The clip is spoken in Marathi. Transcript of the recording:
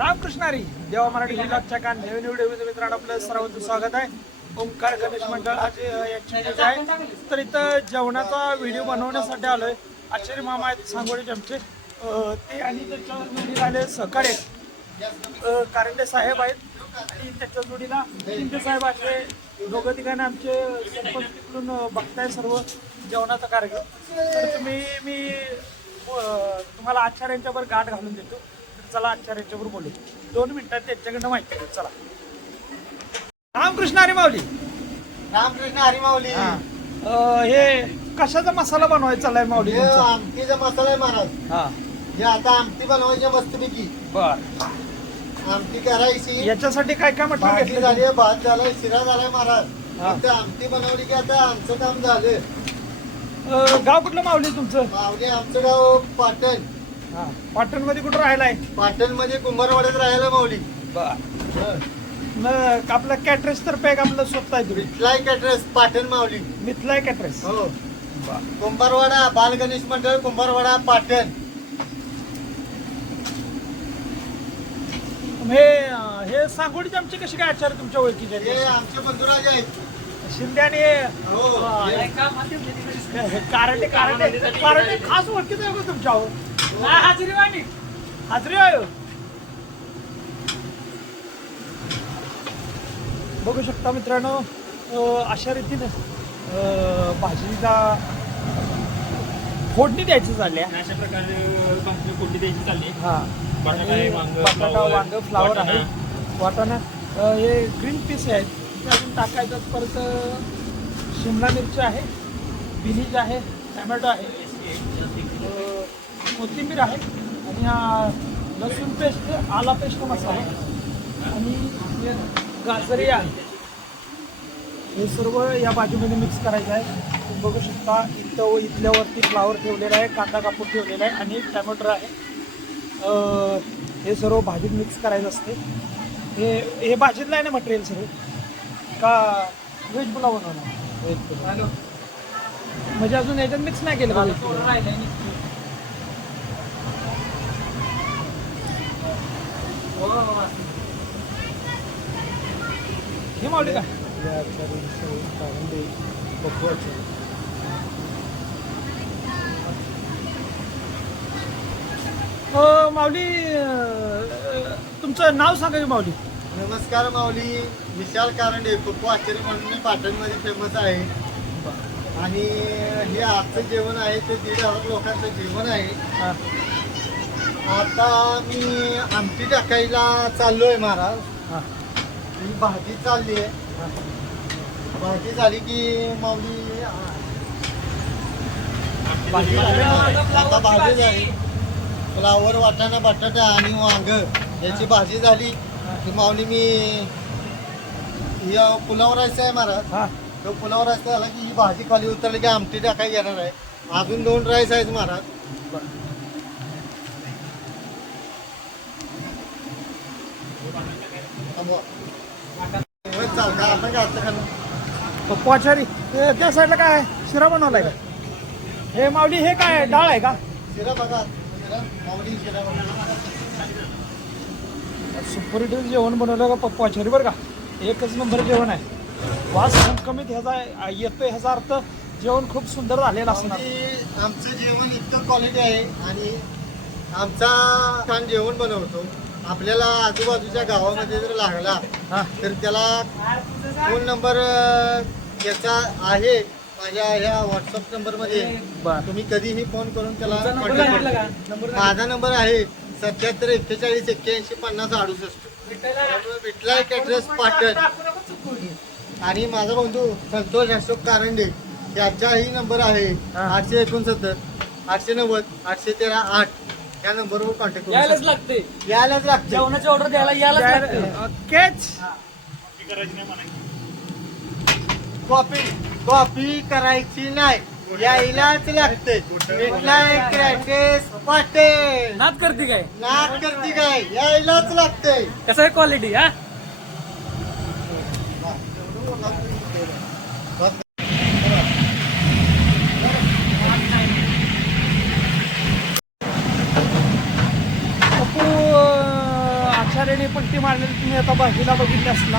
रामकृष्णारी देवा मराठी विभागच्या कान नवीन व्हिडिओ मित्रांनो आपलं सर्वांचं स्वागत आहे. ओंकार गणेश मंडळ आज आहे. तर इथं जेवणाचा व्हिडिओ बनवण्यासाठी आलोय. आचार्य मामा आहेत सांगोळीचे आमचे. अं, ते आणि त्याच्या जोडीला आले सहकार्य अं, कारंडे साहेब आहेत. आणि त्याच्या जोडीला शिंदे साहेब असे दोघं तिघांना आमचे सरपंच तिकडून अं, बघताय सर्व जेवणाचा कार्यक्रम. तर तुम्ही मी अं, तुम्हाला आचार्यांच्यावर गाठ घालून देतो. चला आचार्यांच्यावर बोलू. दोन मिनिटात त्यांच्याकडनं माहिती घेऊ चला. रामकृष्ण हरी माऊली रामकृष्ण हरिमावली अं, हे कशाचा मसाला बनवायचा चाललाय माऊली हे तुमचा? आमटीचा मसाला आहे महाराज. हा. हे आता आमटी बनवायची मस्तपैकी. बर. आमटी करायची. याच्यासाठी काय काय म्हटलं भाजी घेतलं झाली भात झालाय शिरा झालाय महाराज. हा. फक्त आमटी बनवली की आता आमचं काम झालं. अं, गाव कुठलं माऊली तुमचं? मावली आमचं गाव पाटण. पाटणमध्ये कुठं राहिलाय? पाटणमध्ये कुंभारवाड्यात राहायला माऊली. आपला कॅटरेस तर पॅक आपलं स्वतः आहे तुम्ही. विठलाय ऍड्रेस पाटण माऊली. मिथलाय कॅटरेस. हो. कुंभारवाडा बाल गणेश मंडळ कुंभारवाडा पाटण. हे अं, हे सांगोडीचे आमचे कसे काय आचार तुमच्या ओळखीचे हे आहेत? आमचे बंधुराज आहेत. शिंदे आणि हे, हो. अं, हे हे कारंडे खास ओळखीचं आहे का तुमच्या हाजरी वाणी. हाजरी आहे. बघू शकता मित्रांनो अशा रीतीने भाजीला फोडणी द्यायची चालली आहे. अशा प्रकारे भाजी फोडणी द्यायची चालली हा. बटाटा वांगं, फ्लावर, आहे. वाटाणा. हे ग्रीन पीस आहेत. ते अजून टाकायचं परत शिमला मिरची आहे बिनीज आहे टमॅटो आहे. कोथिंबीर आहे आणि हा लसूण पेस्ट आला पेस्ट मसाला आणि गाजरी आहे. हे सर्व या भाजीमध्ये मिक्स करायचं आहे. तुम्ही बघू शकता इथं व इथल्यावरती फ्लावर ठेवलेला आहे कांदा कापूर ठेवलेला आहे आणि टमॅटो आहे. हे सर्व भाजीत मिक्स करायचं असते. हे हे भाजीतलं आहे ना मटेरियल सर्व का व्हेज पुलाव बनवणार? व्हेज पुलाव. म्हणजे अजून याच्यात मिक्स नाही केलं का veg पुलाव? हे मावली का? अं, माऊली तुमचं नाव सांगा की माऊली. नमस्कार माऊली विशाल कारंडे पप्पू आचार्य म्हणून मी पाटणमध्ये फेमस आहे. आणि हे आजचं जेवण आहे ते दीड हजार लोकांचं जेवण आहे. आता मी आमटी टाकायला चाललोय महाराज. हा. ही भाजी चालली आहे. भाजी झाली की माऊली भाजी झाली. आता भाजी झाली. फ्लावर वाटाणा बटाटा आणि वांग याची भाजी झाली. की माऊली मी या पुलाव राईस आहे महाराज. हा. तो पुलाव राईस झाला की ही भाजी खाली उतरली की आमटी टाकाय येणार आहे. अजून दोन राईस आहेत महाराज. थांबवा. होय, चालतं आपण काय असतं का नाही? पप्पू आचारी ते- त्या साईडला काय आहे? शिरा बनवलाय का हे माऊली हे काय आहे? डाळ आहे का शिरा बघा सुपर हिट जेवण बनवलं का पप्पू आचारी बरं का एकच नंबर जेवण आहे वास कमीत ह्याचा येतोय ह्याचा अर्थ जेवण खूप सुंदर झालेलं असणार आमचं जेवण इतकं क्वालिटी आहे आणि आमचा छान जेवण बनवतो आपल्याला आजूबाजूच्या गावामध्ये जर लागला हा. तर त्याला फोन नंबर अ, याचा आहे माझ्या ह्या व्हॉट्सअप नंबरमध्ये. बर. तुम्ही कधीही फोन करून त्याला contact करू. माझा नंबर आहे सत्याहत्तर एक्केचाळीस एक्क्याऐंशी पन्नास अडुसष्ट. विठला ॲड्रेस पाटण आणि माझा बंधू संतोष अशोक कारंडे याचाही नंबर आहे हा. आठशे एकोणसत्तर आठशे नव्वद आठशे तेरा आठ. या नंबरवर कॉन्टॅक्ट यायलाच. लागते. यायलाच लागते. जेवणाची ऑर्डर द्यायला यायलाच लागते. केच. कॉपी कॉपी करायची नाही. यायलाच लागते. पाटेल. नाद करते काय? नाक करते काय? यायलाच लागते. कसं आहे क्वालिटी हा. पप्पू पट्टी कसाऱ्याने मारलेली तुम्ही आता भाजीला बघितली असला